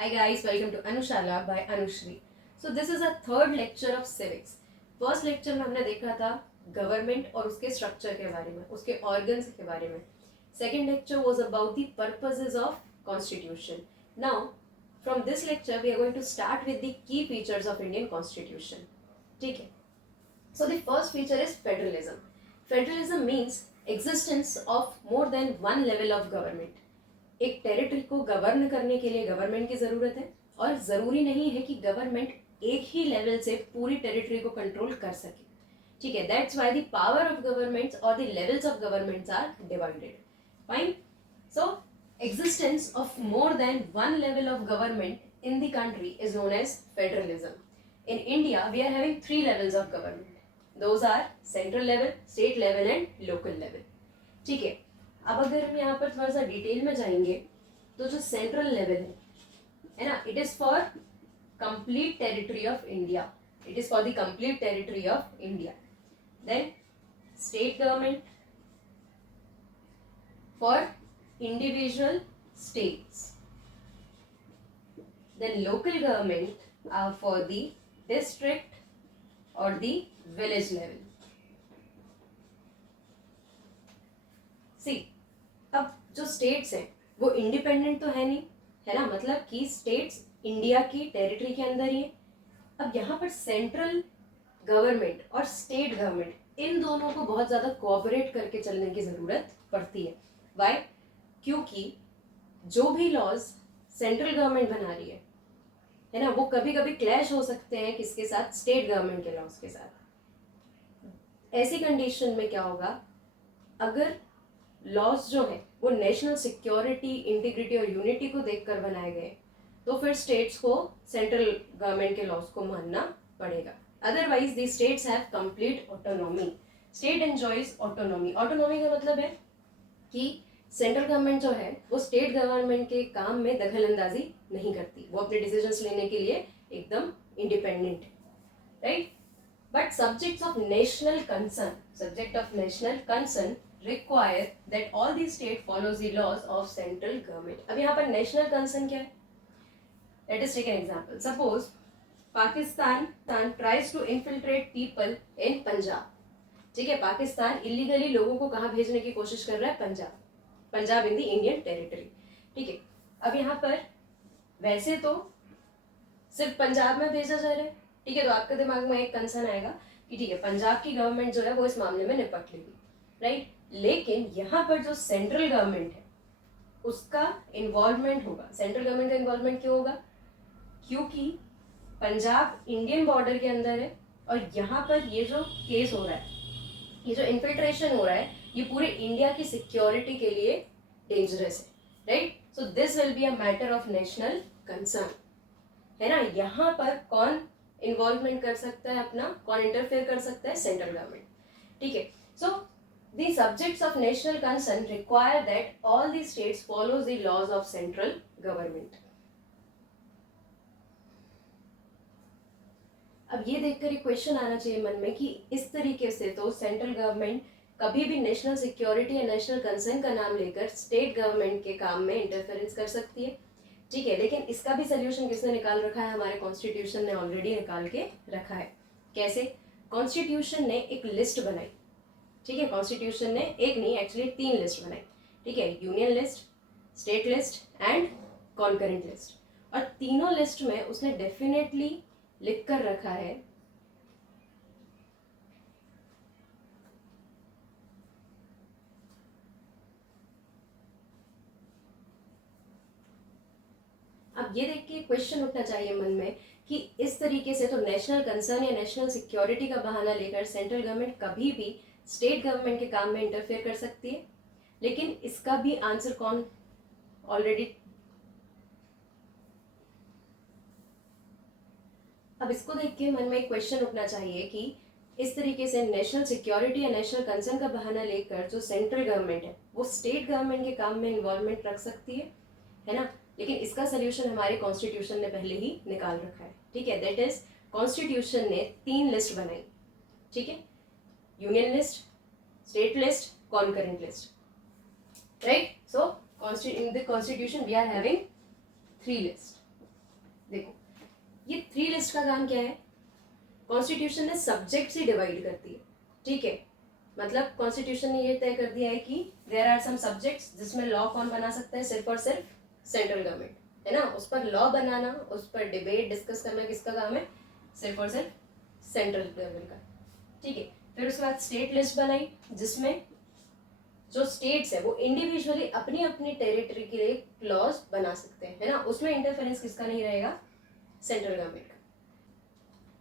Hi guys, welcome to Anushala by Anushri. So this is a third lecture of civics. First lecture में हमने देखा था government और उसके स्ट्रक्चर के बारे में, उसके ऑर्गन्स के बारे में. Second lecture was about the purposes of constitution. Now from this lecture we are going to start with the key features of Indian constitution. ठीक है. So the first feature is federalism. Federalism means existence of more than one level of government. एक territory को govern करने के लिए government की ज़रूरत है और ज़रूरी नहीं है कि गवर्नमेंट एक ही लेवल से पूरी टेरिटरी को कंट्रोल कर सके. ठीक है. That's why the power of governments और the levels of governments are divided. Fine. So existence of more than one level of government in the country is known as federalism. In India, we are having three levels of government. Those are central level, state level and local level. ठीक है. अब अगर हम यहाँ पर थोड़ा सा detail में जाएंगे तो जो सेंट्रल लेवल है ना, it is for complete territory of India. It is for the complete territory of India. Then state government for individual states. Then local government are for the district और the village level. See, अब जो states हैं वो independent तो है नहीं, है ना, मतलब कि स्टेट्स इंडिया की टेरिटरी के अंदर ही है. अब यहाँ पर सेंट्रल गवर्नमेंट और स्टेट गवर्नमेंट इन दोनों को बहुत ज़्यादा कोऑपरेट करके चलने की ज़रूरत पड़ती है. वाई? क्योंकि जो भी लॉज सेंट्रल गवर्नमेंट बना रही है ना, वो कभी कभी क्लैश हो सकते हैं किसके साथ? स्टेट गवर्नमेंट के लॉज के साथ. ऐसी कंडीशन में क्या होगा, अगर लॉज जो है वो नेशनल सिक्योरिटी, इंटीग्रिटी और यूनिटी को देखकर बनाए गए तो फिर स्टेट्स को सेंट्रल गवर्नमेंट के लॉज को मानना पड़ेगा. Otherwise the states have complete autonomy. State enjoys autonomy. Autonomy का मतलब है कि सेंट्रल गवर्नमेंट जो है वो स्टेट गवर्नमेंट के काम में दखल अंदाजी नहीं करती. वो अपने डिसीजंस लेने के लिए एकदम इंडिपेंडेंट है. Right. But subjects of national concern require that all the state follows the laws of central government. अब यहाँ पर national concern क्या है? Let us take an example. Suppose Pakistan tries to infiltrate people in Punjab. ठीक है. Pakistan illegally लोगों को कहाँ भेजने की कोशिश कर रहा है? Punjab in the Indian territory. ठीक है. अब यहाँ पर वैसे तो सिर्फ पंजाब में भेजा जा रहा है. ठीक है. तो आपके दिमाग में एक कंसर्न आएगा कि ठीक है, पंजाब की गवर्नमेंट जो है वो इस मामले में निपट लेगी. राइट. लेकिन यहाँ पर जो सेंट्रल गवर्नमेंट है उसका इन्वॉल्वमेंट होगा. सेंट्रल गवर्नमेंट का इन्वॉल्वमेंट क्यों होगा? क्योंकि पंजाब इंडियन बॉर्डर के अंदर है और यहाँ पर ये जो केस हो रहा है, ये जो इन्फिल्ट्रेशन हो रहा है, ये पूरे इंडिया की सिक्योरिटी के लिए डेंजरस है. Right. So this will be a matter of national concern. है ना. यहाँ पर कौन इन्वॉल्वमेंट कर सकता है अपना, कौन इंटरफेयर कर सकता है? Central government. ठीक है. सो the subjects of national concern require that all the states follow the laws of central government. अब ये देखकर एक क्वेश्चन आना चाहिए मन में कि इस तरीके से तो सेंट्रल गवर्नमेंट कभी भी नेशनल सिक्योरिटी या नेशनल कंसर्न का नाम लेकर स्टेट गवर्नमेंट के काम में इंटरफेरेंस कर सकती है. ठीक है. लेकिन इसका भी सोल्यूशन किसने निकाल रखा है? हमारे कॉन्स्टिट्यूशन ने ऑलरेडी निकाल के रखा है. कैसे? कॉन्स्टिट्यूशन ने एक लिस्ट बनाई. ठीक है. कॉन्स्टिट्यूशन ने एक नहीं, एक्चुअली 3 लिस्ट बनाई. ठीक है. Union list, state list and concurrent list. और तीनों लिस्ट में उसने डेफिनेटली लिख कर रखा है अब ये देख के क्वेश्चन उठना चाहिए मन में कि इस तरीके से तो नेशनल कंसर्न या नेशनल सिक्योरिटी का बहाना लेकर सेंट्रल गवर्नमेंट कभी भी स्टेट गवर्नमेंट के काम में इंटरफेयर कर सकती है. लेकिन इसका भी आंसर कौन ऑलरेडी, अब इसको देख के मन में एक क्वेश्चन उठना चाहिए कि इस तरीके से नेशनल सिक्योरिटी या नेशनल कंसर्न का बहाना लेकर जो सेंट्रल गवर्नमेंट है वो स्टेट गवर्नमेंट के काम में इन्वॉल्वमेंट रख सकती है ना. लेकिन इसका सोल्यूशन हमारे कॉन्स्टिट्यूशन ने पहले ही निकाल रखा है. ठीक है. दैट इज कॉन्स्टिट्यूशन ने 3 लिस्ट बनाई. ठीक है. Union list, state list, concurrent list. Right. So in the constitution we are having 3 lists. देखो ये 3 लिस्ट का काम क्या है, कॉन्स्टिट्यूशन ने सब्जेक्ट से डिवाइड करती है, ठीक है। मतलब कॉन्स्टिट्यूशन ने ये तय कर दिया है कि देयर आर सम सब्जेक्ट्स जिसमें लॉ कौन बना सकता है, सिर्फ और सिर्फ सेंट्रल गवर्नमेंट, है ना। उस पर लॉ बनाना, उस पर डिबेट डिस्कस करना किसका काम है, सिर्फ और सिर्फ सेंट्रल गवर्नमेंट का, ठीक है। फिर उसके बाद स्टेट लिस्ट बनाई जिसमें जो स्टेट्स है वो इंडिविजुअली अपनी अपनी टेरिटरी के लिए लॉज बना सकते हैं, है ना। उसमें इंटरफेरेंस किसका नहीं रहेगा, सेंट्रल गवर्नमेंट का।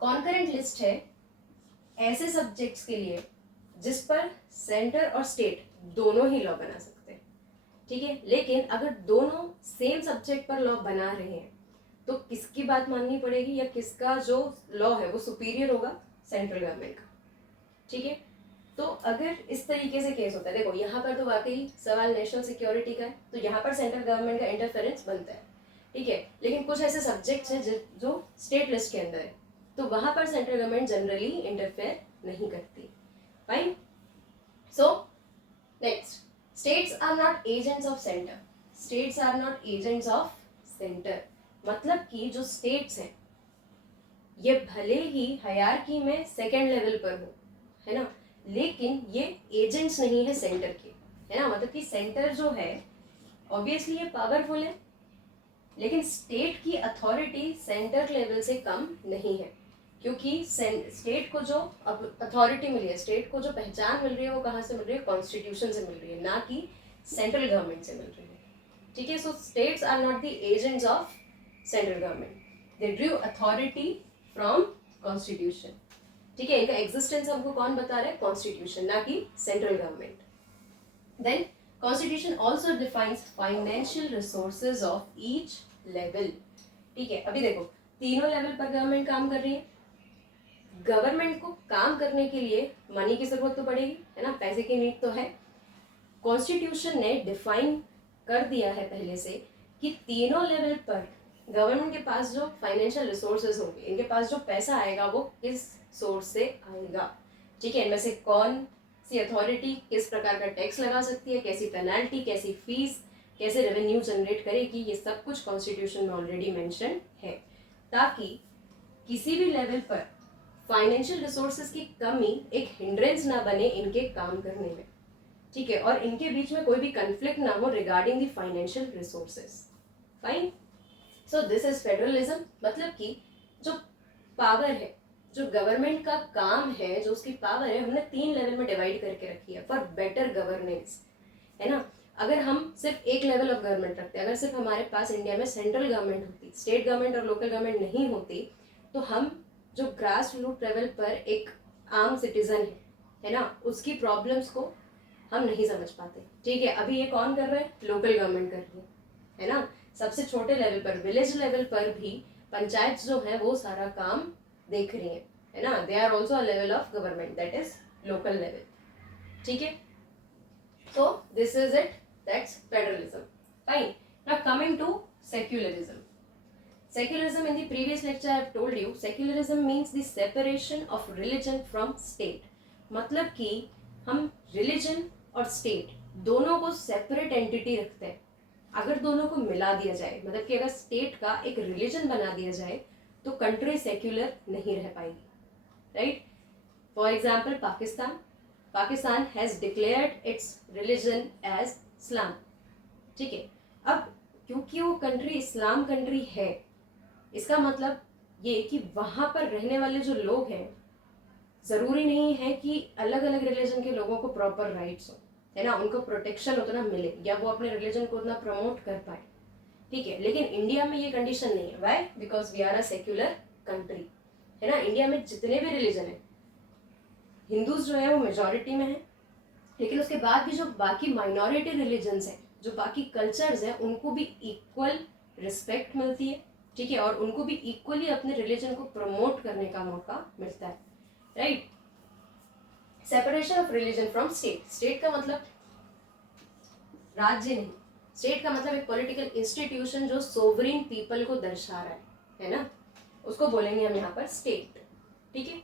कॉन्करेंट लिस्ट है ऐसे सब्जेक्ट्स के लिए जिस पर सेंटर और स्टेट दोनों ही लॉ बना सकते हैं, ठीक है। लेकिन अगर दोनों सेम सब्जेक्ट पर लॉ बना रहे हैं तो किसकी बात माननी पड़ेगी, या किसका जो लॉ है वो सुपीरियर होगा, सेंट्रल गवर्नमेंट का, ठीक है। तो अगर इस तरीके से केस होता है, देखो यहाँ पर तो वाकई सवाल नेशनल सिक्योरिटी का है, तो यहाँ पर सेंट्रल गवर्नमेंट का इंटरफेरेंस बनता है, ठीक है। लेकिन कुछ ऐसे सब्जेक्ट्स हैं जो स्टेट लिस्ट के अंदर है, तो वहां पर सेंट्रल गवर्नमेंट जनरली इंटरफेयर नहीं करती, fine. So next, states are not agents of centre, states are not agents of centre, मतलब कि जो स्टेट्स हैं ये भले ही हायरार्की में सेकेंड लेवल पर हो, है ना, लेकिन ये एजेंट्स नहीं है सेंटर के, है ना। मतलब कि सेंटर जो है ऑब्वियसली ये पावरफुल है, लेकिन स्टेट की अथॉरिटी सेंटर लेवल से कम नहीं है, क्योंकि स्टेट को जो अब अथॉरिटी मिली है, स्टेट को जो पहचान मिल रही है वो कहाँ से मिल रही है, कॉन्स्टिट्यूशन से मिल रही है, ना कि सेंट्रल गवर्नमेंट से मिल रही है, ठीक है। So states are not the agents of central government, they drew authority from constitution, ठीक है। इनका एग्जिस्टेंस हमको कौन बता रहा है, कॉन्स्टिट्यूशन, ना कि central government. Then constitution also defines financial resources of each level, ठीक है। अभी देखो तीनों लेवल पर गवर्नमेंट काम कर रही है, गवर्नमेंट को काम करने के लिए मनी की जरूरत तो पड़ेगी, है ना, पैसे की नीड तो है। कॉन्स्टिट्यूशन ने डिफाइन कर दिया है पहले से कि तीनों लेवल पर गवर्नमेंट के पास जो फाइनेंशियल रिसोर्सेज होंगे, इनके पास जो पैसा आएगा वो किस सोर्स से आएगा, ठीक है। इनमें से कौन सी अथॉरिटी किस प्रकार का टैक्स लगा सकती है, कैसी पेनल्टी, कैसी फीस, कैसे रेवेन्यू जनरेट करेगी, ये सब कुछ कॉन्स्टिट्यूशन में ऑलरेडी मेंशन है, ताकि किसी भी लेवल पर फाइनेंशियल रिसोर्सेज की कमी एक हिंड्रेंस ना बने इनके काम करने में, ठीक है, और इनके बीच में कोई भी कंफ्लिक्ट ना हो regarding the financial resources, fine. So this is federalism, मतलब कि जो पावर है, जो गवर्नमेंट का काम है, जो उसकी पावर है, हमने 3 लेवल में डिवाइड करके रखी है फॉर बेटर गवर्नेंस, है ना। अगर हम सिर्फ एक लेवल ऑफ गवर्नमेंट रखते, अगर सिर्फ हमारे पास इंडिया में सेंट्रल गवर्नमेंट होती, स्टेट गवर्नमेंट और लोकल गवर्नमेंट नहीं होती, तो हम जो ग्रास रूट लेवल पर एक आम सिटीजन है ना, उसकी प्रॉब्लम्स को हम नहीं समझ पाते, ठीक है। अभी ये कौन कर रहा है, लोकल गवर्नमेंट कर रही है ना। सबसे छोटे लेवल पर, विलेज लेवल पर भी पंचायत जो है वो सारा काम देख रही है ना। They are also a level of government, that is local level, ठीक है। So this is it, that's federalism, fine. Now coming to secularism. Secularism, in the previous lecture I have told you, secularism means the separation of religion from state. मतलब कि हम religion और state दोनों को separate entity रखते हैं। अगर दोनों को मिला दिया जाए, मतलब कि अगर state का एक religion बना दिया जाए तो country secular नहीं रह पाएगी, right? For example, Pakistan has declared its religion as Islam, ठीक है। अब क्योंकि वो country इस्लाम country है, इसका मतलब ये कि वहाँ पर रहने वाले जो लोग हैं, ज़रूरी नहीं है कि अलग अलग रिलीजन के लोगों को प्रॉपर राइट्स हो, है ना, उनको प्रोटेक्शन उतना मिले या वो अपने रिलीजन को उतना प्रमोट कर पाए, ठीक है। लेकिन इंडिया में ये कंडीशन नहीं है, why, because we are a secular country, है ना। इंडिया में जितने भी रिलीजन है, हिंदूज जो है वो मेजॉरिटी में है, लेकिन उसके बाद भी जो बाकी माइनॉरिटी रिलीजन्स हैं, जो बाकी कल्चर्स हैं, उनको भी इक्वल रिस्पेक्ट मिलती है, ठीक है, और उनको भी इक्वली अपने रिलीजन को प्रमोट करने का मौका मिलता है, right. Separation of religion from state, state का मतलब राज्य नहीं, स्टेट का मतलब एक पॉलिटिकल इंस्टीट्यूशन जो सोवरेन पीपल को दर्शा रहा है ना, उसको बोलेंगे हम यहाँ पर स्टेट, ठीक है।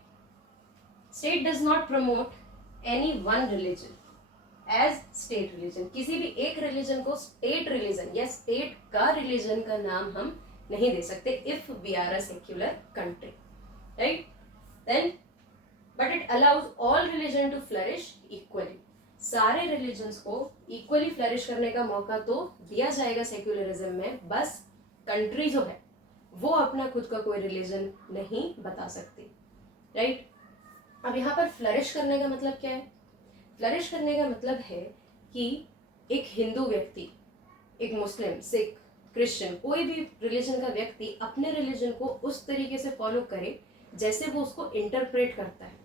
State does not promote any one religion as state religion, किसी भी एक रिलीजन को स्टेट रिलीजन या स्टेट का रिलीजन का नाम हम नहीं दे सकते if we are a secular country, right. Then but it allows all religion to flourish equally, सारे रिलीजन्स को इक्वली फ्लरिश करने का मौका तो दिया जाएगा सेक्युलरिज्म में, बस कंट्री जो है वो अपना खुद का कोई रिलीजन नहीं बता सकती, राइट। अब यहाँ पर फ्लरिश करने का मतलब क्या है? फ्लरिश करने का मतलब है कि एक हिंदू व्यक्ति, एक मुस्लिम, सिख, क्रिश्चियन, कोई भी रिलीजन का व्यक्ति अपने रिलीजन को उस तरीके से फॉलो करे जैसे वो उसको इंटरप्रेट करता है,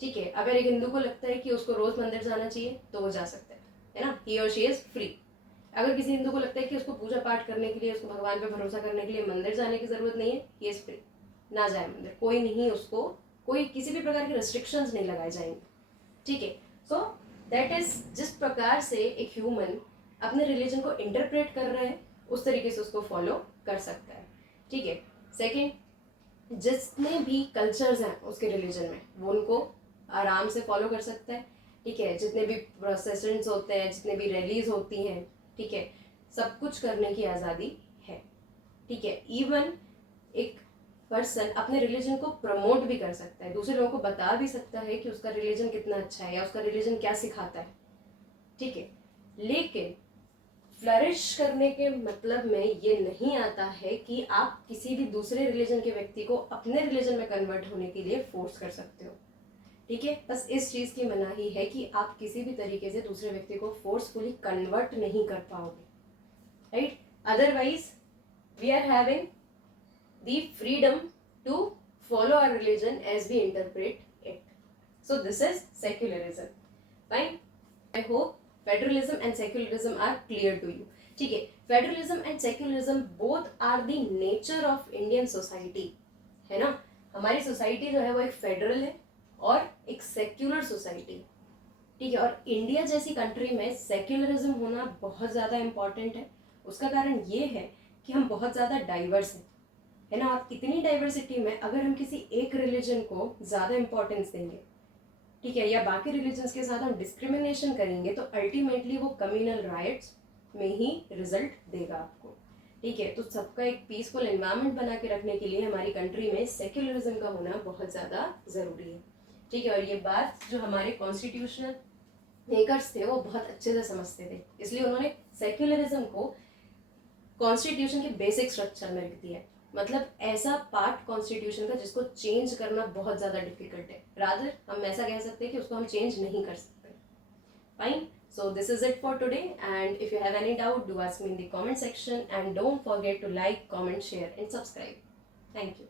ठीक है। अगर एक हिंदू को लगता है कि उसको रोज मंदिर जाना चाहिए तो वो जा सकता है ना, ही और शी इज फ्री। अगर किसी हिंदू को लगता है कि उसको पूजा पाठ करने के लिए, उसको भगवान पे भरोसा करने के लिए मंदिर जाने की जरूरत नहीं है, ही इज फ्री, ना जाए मंदिर, कोई नहीं, उसको कोई किसी भी प्रकार के रिस्ट्रिक्शंस नहीं लगाए जाएंगे, ठीक है। सो दैट इज जिस प्रकार से एक ह्यूमन अपने रिलीजन को इंटरप्रेट कर रहे हैं उस तरीके से उसको फॉलो कर सकता है, ठीक है। सेकेंड, जितने भी कल्चर्स हैं उसके रिलीजन में वो उनको आराम से फॉलो कर सकता है, ठीक है। जितने भी प्रोसेशंस होते हैं, जितने भी रैलीज होती हैं, ठीक है, सब कुछ करने की आज़ादी है, ठीक है। इवन एक पर्सन अपने रिलीजन को प्रमोट भी कर सकता है, दूसरे लोगों को बता भी सकता है कि उसका रिलीजन कितना अच्छा है या उसका रिलीजन क्या सिखाता है, ठीक है। लेकिन फ्लरिश करने के मतलब में ये नहीं आता है कि आप किसी भी दूसरे रिलीजन के व्यक्ति को अपने रिलीजन में कन्वर्ट होने के लिए फोर्स कर सकते हो, ठीक है। बस इस चीज़ की मनाही है कि आप किसी भी तरीके से दूसरे व्यक्ति को फोर्सफुली कन्वर्ट नहीं कर पाओगे, right. Otherwise we are having the freedom to follow our religion as we interpret it. So this is secularism. Fine. I hope federalism and secularism are clear to you. ठीक है, federalism and secularism both are the nature of Indian society, है ना। हमारी society जो है वो एक federal है और एक सेक्युलर सोसाइटी, ठीक है। और इंडिया जैसी कंट्री में सेक्युलरिज्म होना बहुत ज़्यादा इम्पॉर्टेंट है। उसका कारण ये है कि हम बहुत ज़्यादा डाइवर्स हैं, है ना। और इतनी डाइवर्सिटी में अगर हम किसी एक रिलीजन को ज़्यादा इंपॉर्टेंस देंगे, ठीक है, या बाकी रिलीजन्स के साथ हम डिस्क्रिमिनेशन करेंगे तो अल्टीमेटली वो कम्युनल राइट्स में ही रिजल्ट देगा आपको, ठीक है। तो सबका एक पीसफुल एनवायरनमेंट बना के रखने के लिए हमारी कंट्री में सेक्युलरिज्म का होना बहुत ज़्यादा ज़रूरी है, ठीक है। और ये बात जो हमारे कॉन्स्टिट्यूशनल मेकर्स थे वो बहुत अच्छे से समझते थे, इसलिए उन्होंने सेक्युलरिज्म को कॉन्स्टिट्यूशन के बेसिक स्ट्रक्चर में रख दिया है। मतलब ऐसा पार्ट कॉन्स्टिट्यूशन का जिसको चेंज करना बहुत ज़्यादा डिफिकल्ट है, रादर हम ऐसा कह सकते हैं कि उसको हम चेंज नहीं कर सकते। Fine, so this is it for today, and if you have any doubt do ask me in the comment section, and don't forget to like, comment, share and subscribe. Thank you.